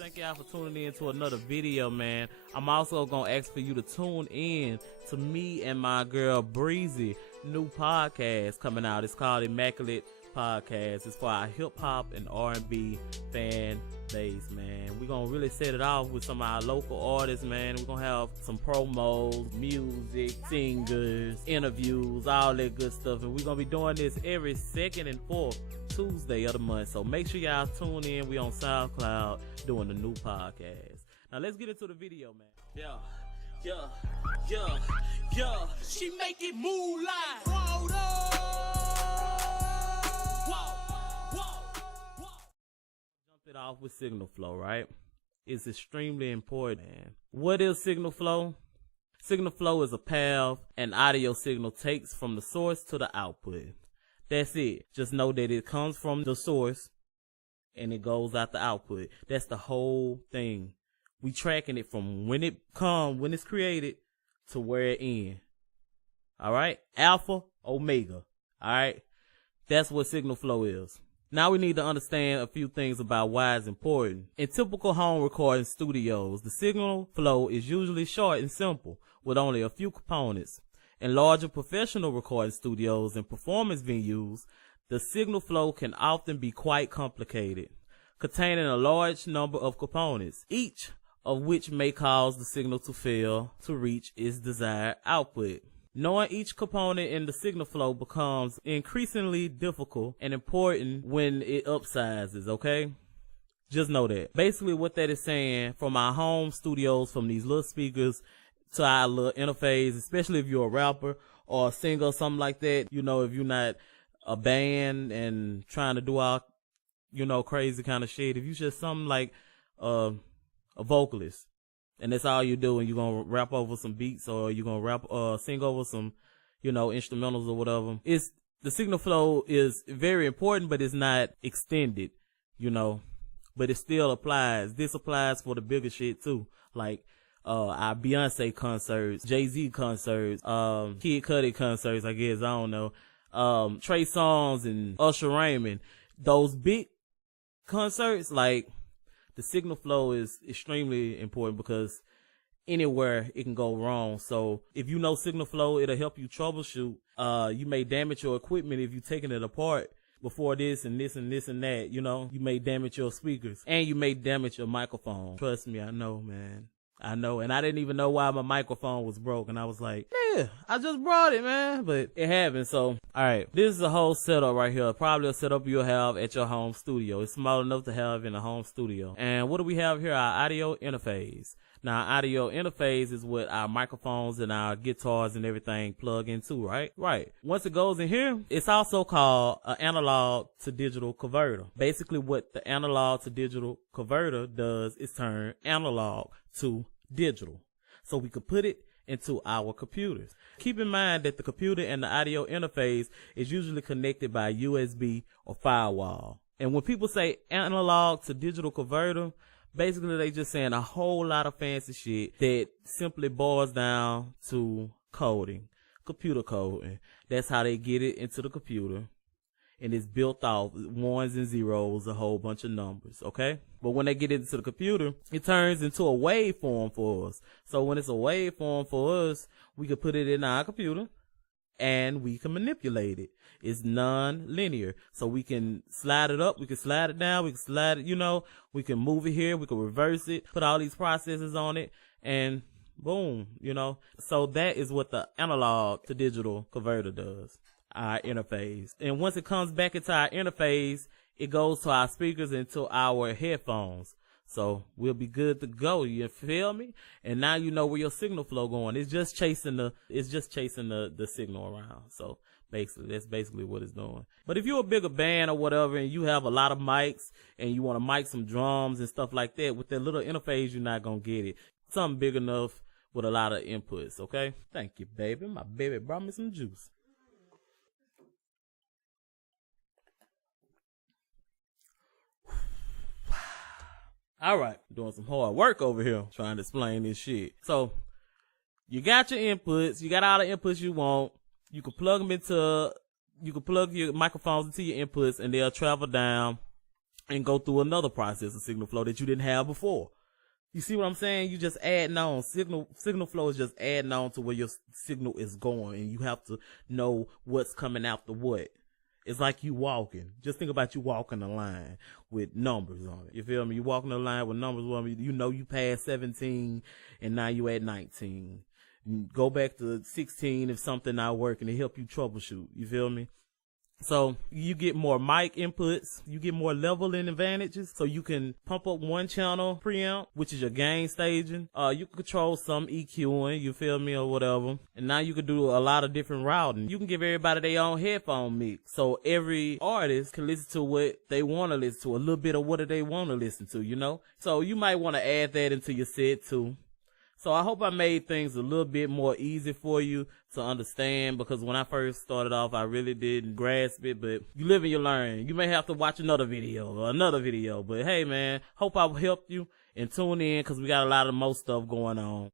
Thank y'all for tuning in to another video, man. I'm also gonna ask for you to tune in to me and my girl Breezy new podcast coming out. It's called Immaculate Podcast. It's for our hip-hop and R&B fan base, man. We're gonna really set it off with some of our local artists, man. We're gonna have some promos, music, singers, interviews, all that good stuff, and we're gonna be doing this every second and fourth Tuesday of the month. So make sure y'all tune in. We on SoundCloud doing the new podcast. Now let's get into the video, man. Yeah. She make it move like water. Jump it off with signal flow, right? It's extremely important, man. What is signal flow? Signal flow is a path an audio signal takes from the source to the output. That's it. Just know that it comes from the source and it goes out the output. That's the whole thing. We tracking it from when it's created to where it ends. All right? Alpha, Omega. All right? That's what signal flow is. Now we need to understand a few things about why it's important. In typical home recording studios, the signal flow is usually short and simple with only a few components. In larger professional recording studios and performance venues, the signal flow can often be quite complicated, containing a large number of components, each of which may cause the signal to fail to reach its desired output. Knowing each component in the signal flow becomes increasingly difficult and important when it upsizes, okay? Just know that. Basically what that is saying, from our home studios, from these little speakers to our little interface, especially if you're a rapper or a singer or something like that, you know, if you're not a band and trying to do all, you know, crazy kind of shit, if you just something like a vocalist and that's all you do, and you're gonna rap over some beats or you're gonna sing over some, you know, instrumentals or whatever, the signal flow is very important, but it's not extended, you know, but it still applies. This applies for the bigger shit too, like our Beyonce concerts, Jay-Z concerts, Kid Cudi concerts, I guess, I don't know, Trey Songz and Usher Raymond. Those big concerts, like, the signal flow is extremely important because anywhere it can go wrong. So if you know signal flow, it'll help you troubleshoot. You may damage your equipment if you're taking it apart before this and this and this and that, you know. You may damage your speakers and you may damage your microphone. Trust me, I know, man. I know, and I didn't even know why my microphone was broken. I was like, yeah, I just brought it, man, but it happened. So, all right, this is a whole setup right here. Probably a setup you'll have at your home studio. It's small enough to have in a home studio. And what do we have here? Our audio interface. Now, our audio interface is what our microphones and our guitars and everything plug into, right? Right. Once it goes in here, it's also called an analog to digital converter. Basically, what the analog to digital converter does is turn analog to digital, so we could put it into our computers. Keep in mind that the computer and the audio interface is usually connected by USB or firewall. And when people say analog to digital converter, basically they just saying a whole lot of fancy shit that simply boils down to coding, computer coding. That's how they get it into the computer. And it's built off ones and zeros, a whole bunch of numbers, okay? But when they get into the computer, it turns into a waveform for us. So when it's a waveform for us, we can put it in our computer and we can manipulate it. It's non-linear. So we can slide it up, we can slide it down, we can slide it, you know, we can move it here, we can reverse it, put all these processes on it, and boom, you know. So that is what the analog to digital converter does. Our interface. And once it comes back into our interface, it goes to our speakers and to our headphones. So we'll be good to go. You feel me? And now you know where your signal flow going. It's just chasing the signal around. So basically, that's basically what it's doing. But if you're a bigger band or whatever and you have a lot of mics and you want to mic some drums and stuff like that, with that little interface, you're not gonna get it. Something big enough with a lot of inputs, okay? Thank you, baby. My baby brought me some juice. All right, doing some hard work over here trying to explain this shit. So you got your inputs, you got all the inputs you want. You can plug them into, you can plug your microphones into your inputs and they'll travel down and go through another process of signal flow that you didn't have before. You see what I'm saying? You just adding on. Signal flow is just adding on to where your signal is going, and you have to know what's coming after what. It's like you walking. Just think about you walking a line with numbers on it. You feel me? You walking a line with numbers on it. You know you passed 17 and now you at 19. You go back to 16 if something not working to help you troubleshoot. You feel me? So you get more mic inputs, you get more leveling advantages, so you can pump up one channel preamp, which is your gain staging. You can control some EQing, you feel me, or whatever. And now you can do a lot of different routing. You can give everybody their own headphone mix, so every artist can listen to what they want to listen to, a little bit of what they want to listen to, you know? So you might want to add that into your set too. So I hope I made things a little bit more easy for you to understand, because when I first started off, I really didn't grasp it, but you live and you learn. You may have to watch another video, but hey man, hope I've helped you, and tune in because we got a lot of more stuff going on.